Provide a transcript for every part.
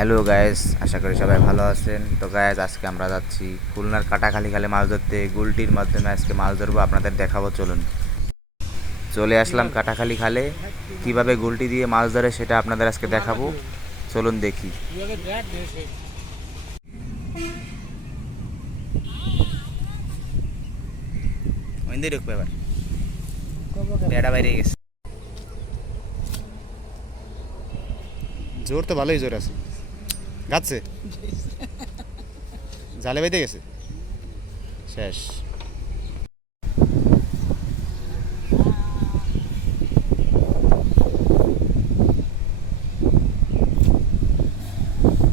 Hello guys, আশা করি সবাই ভালো আছেন। তো গায়েস, আজকে আমরা যাচ্ছি খুলনার কাটাখালী খালে মাছ ধরতে। গুলটির মাধ্যমে আজকে মাছ ধরবো, আপনাদের দেখাবো। চলুন, চলে আসলাম কাটাখালী খালে। কিভাবে গুলটি দিয়ে মাছ ধরে সেটা আপনাদের আজকে দেখাবো। চলুন দেখি। এবার বেড়া বাইরে গেছে, জোর তো ভালোই জোর আছে। গাচ্ছে জালে বাইতে গেছে, শেষ।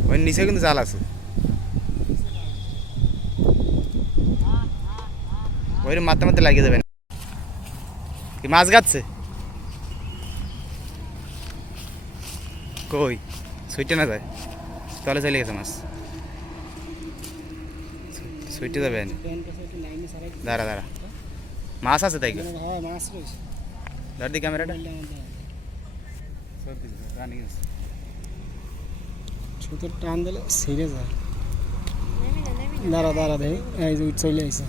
ওই নিচে কিন্তু জাল আছে, ওই মারতে মারতে লাগিয়ে যাবেন। কি মাছ গাচ্ছে? কই সুইটে না যায়, তলে চলে গেছে মাছ। সুইটে যাবে না। দাঁড়া দাঁড়া, মাছ আছে তাই ধর দি ক্যামেরাটা। সুতোর টান দিলে ছিঁড়ে যায়। দাঁড়া দাঁড়া দেখ, এই যে চলে আইসে।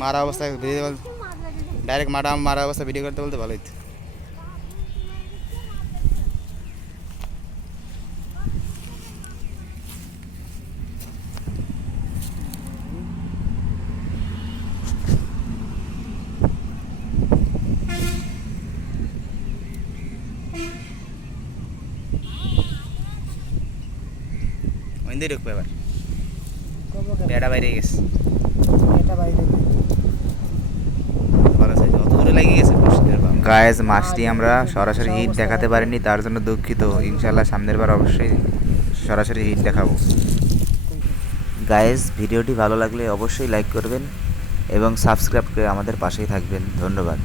মারা অবস্থায় ভিডিও, ডাইরেক্ট মারা অবস্থা ভিডিও করতে বলতে ভালো হইতো। ওইন্দে ঢুকবে এবার, বেড়া বাইরে গেছে। গায়েস, মাছটি আমরা সরাসরি হিট দেখাতে পারিনি, তার জন্য দুঃখিত। ইনশাল্লাহ সামনের বার অবশ্যই সরাসরি হিট দেখাবো। গায়েস, ভিডিওটি ভালো লাগলে অবশ্যই লাইক করবেন এবং সাবস্ক্রাইব করে আমাদের পাশেই থাকবেন। ধন্যবাদ।